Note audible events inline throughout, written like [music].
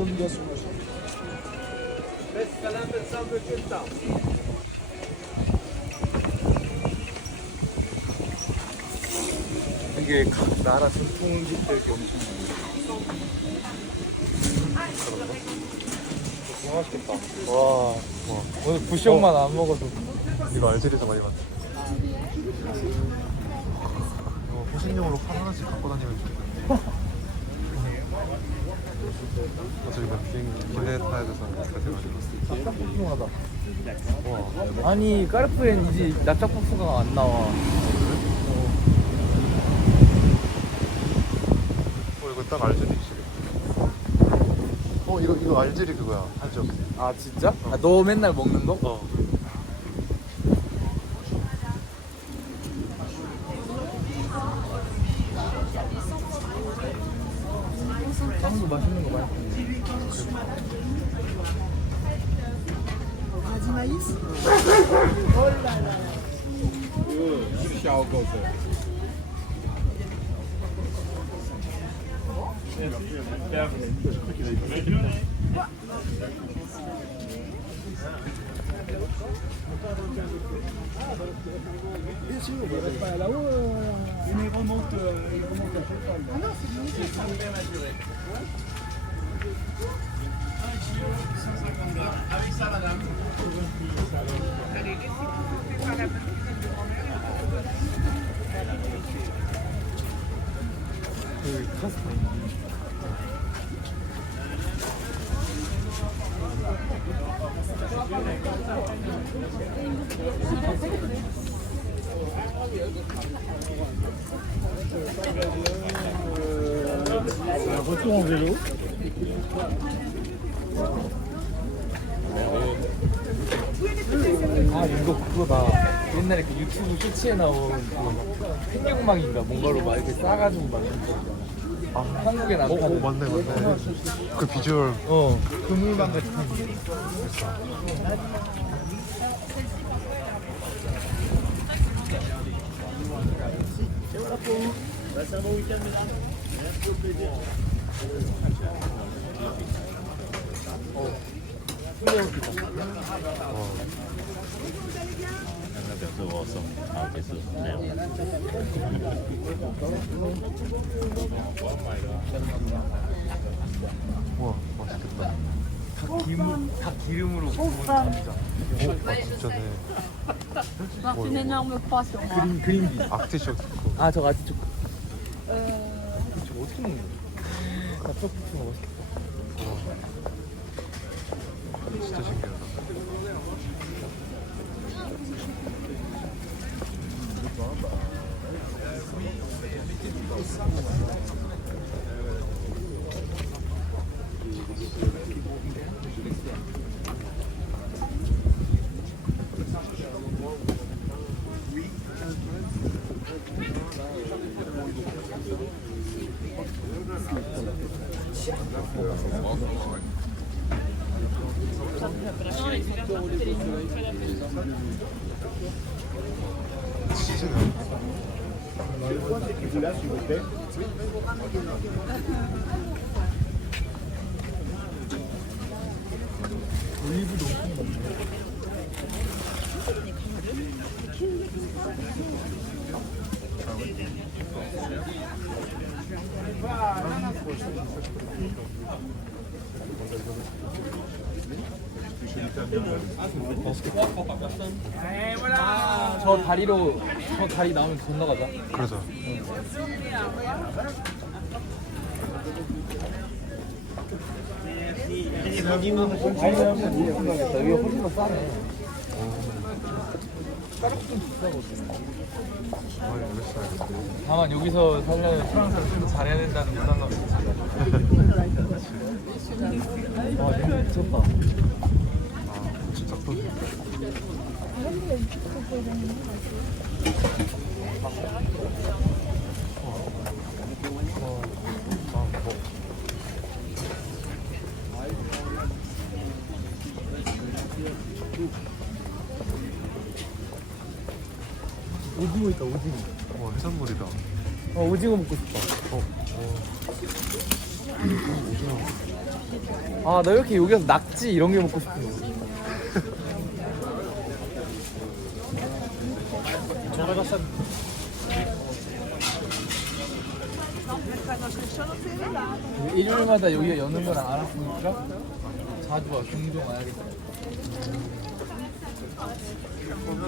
C'était sans obligation. 이게 각 나라 음식들 이렇게 엄청 많아요. 맛있겠다. 와, 와. 오늘 부시형만 안 먹어도 이거 알제리에서 많이 만든 이거 호신용으로 칼 하나씩 갖고 다니면 좋겠다 어차피 비행 기내 타야 돼서 그렇게 가지고 훌륭하다. 와. 아니 까르푸엔 이제 납작복숭아가 안 나와. 어 이거 딱 알제리 어 이거 이거 알제리 그거야 한적 아 진짜? 아, 너 맨날 먹는 거? 어 맛있는 거 많이. 그 카스 il remonte, euh, il remonte à. Ah non, c'est bien. C'est la durée. 1 kg, 150 grammes. Avec ça, madame. Allez, laissez-vous la Thank you. 타. Retour en vélo. 아 이거 그거다. 옛날에 그 유튜브 쇼츠에 나온 그 횡격막인가 뭔가로 막 이렇게 싸가지고 막. 아 한국엔 안 어, 어. 맞네 맞네 그 비주얼 어 그물망 같은. 우와 맛있겠다 닭 기름 닭 기름으로 구운 감자. 오 아, 진짜 네 Une énorme croix sur moi. 그린 그린비. 악티쇼 있고 아 저거 아직 좀 Euh, 저거 어떻게 먹는 거야? 납작복숭아 맛있겠다. 진짜 신기하다 치즈는 올리브도 엄청 많네. 저 다리로 저 다리 나오면 건너가자. 살이야 다만 여기서 살려면 프랑스를 좀 잘해야 된다는 부담감이 있지. [laughs] 와 미쳤다. 오징어 있다 오징어. 와 해산물이다 어 오징어 먹고 싶다. 어, 어. 아, 나 이렇게 여기서 낙지 이런 게 먹고 싶은데. 일요일마다 여기가 여는 걸 알았으니까 자주 와, 종종 와야겠다. 어느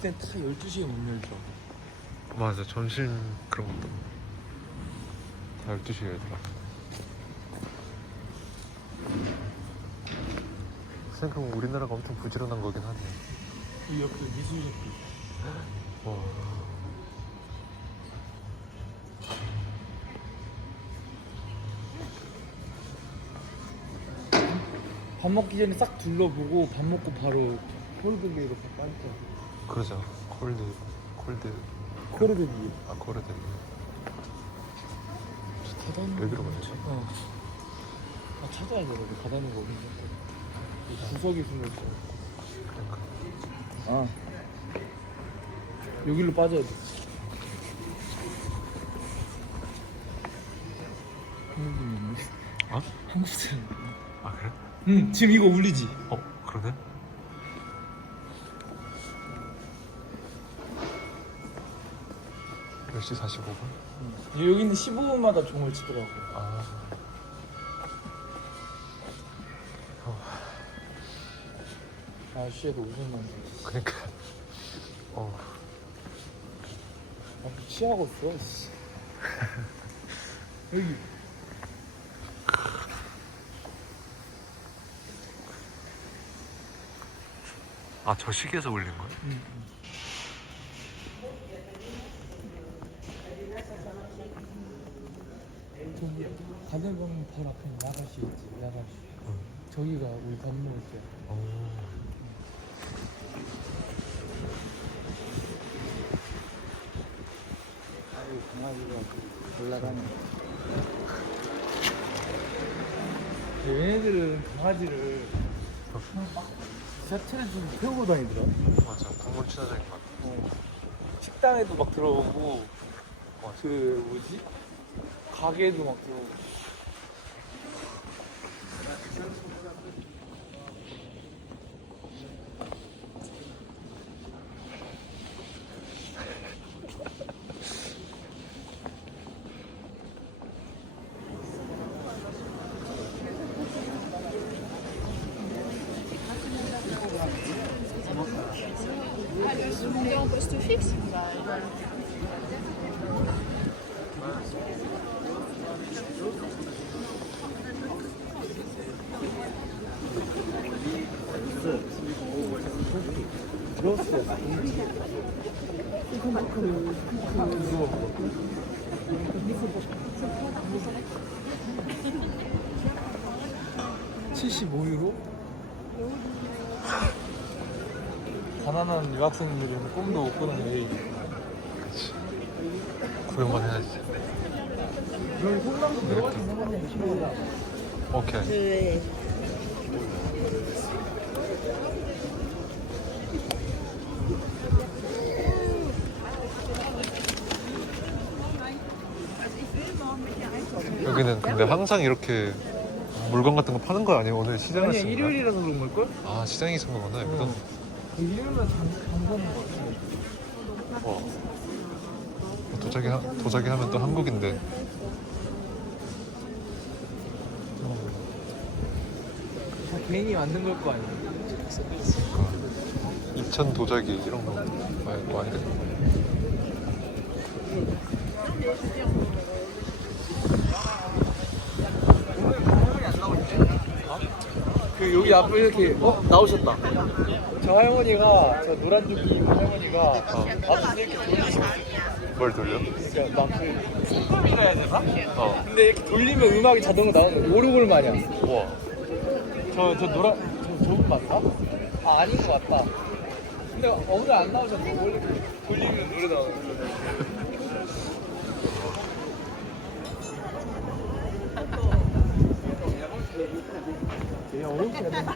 때는 다 12시에 문 열죠. 맞아 점심 그런 것도. 다 12시에 열더라. 생각해보면 우리나라가 엄청 부지런한 거긴 하네. 이 옆에 미술샵도 와. 밥 먹기 전에 싹 둘러보고 밥 먹고 바로 이렇게 빠져. 그러자 콜드 콜드 코르드기. 아 콜드 바다는 여기로 가야지 어. 아 찾아야 돼. 여기 거 어딘지. 구석에 숨어 있어. 그러니까 아. 여기로 빠져야 돼. 한국인 있네. 어? 한국 사람. 아 그래? 응, 지금 이거 울리지? 어 그러네? 몇시 45분? 여기는 15분마다 종을 치더라고. 아 아시에도 오셨나 그러니까 어 아, 취하고 있어. 씨. 여기 아 저 시계에서 올린 거야? 응. 저기 가들방 바로 앞에 야가시 있지 야가시 응. 저기가 우리 밥 먹을 때 어. 아유 강아지가 올라가네 얘네들은 강아지를 셔틀에 좀 태우고 다니더라 맞아 국물 친화적인 것 같아 어. 식당에도 막 들어오고 그 뭐지 가게도 막 들어오고. Ah, le second on poste fixe (75 유로) 가난한 유학생들은 꿈도 못 꾸는 여행 구경만 해야지. 오케이. 여기는 근데 항상 이렇게 물건 같은 거 파는 거 아니에요? 오늘 시장을 아니? 일요일이라서 그런 걸걸? 아 시장이 쓴 거구나 여기도 일요일만 장사는 거 같아 와. 도자기, 하- 도자기 하면 또 한국인데 다 개인이 만든 걸 거 아니야 그러니까 이천 도자기 이런 거 많이, 많이 그 여기 앞에 이렇게 어 나오셨다. 저 할머니가 저 노란 줄 입은 할머니가 앞에서 이렇게 돌리시고 뭘 돌려? 그러니까 막그 손톱이라 해야 되나? 어. 근데 이렇게 돌리면 음악이 자동으로 나오는 오르골 마냥. 우와. 저 저 노란 저 저분 맞나? 아 아닌 것 같다. 근데 오늘 안 나오셨네. 원래 돌리면 노래 나오는 거. [laughs] i'm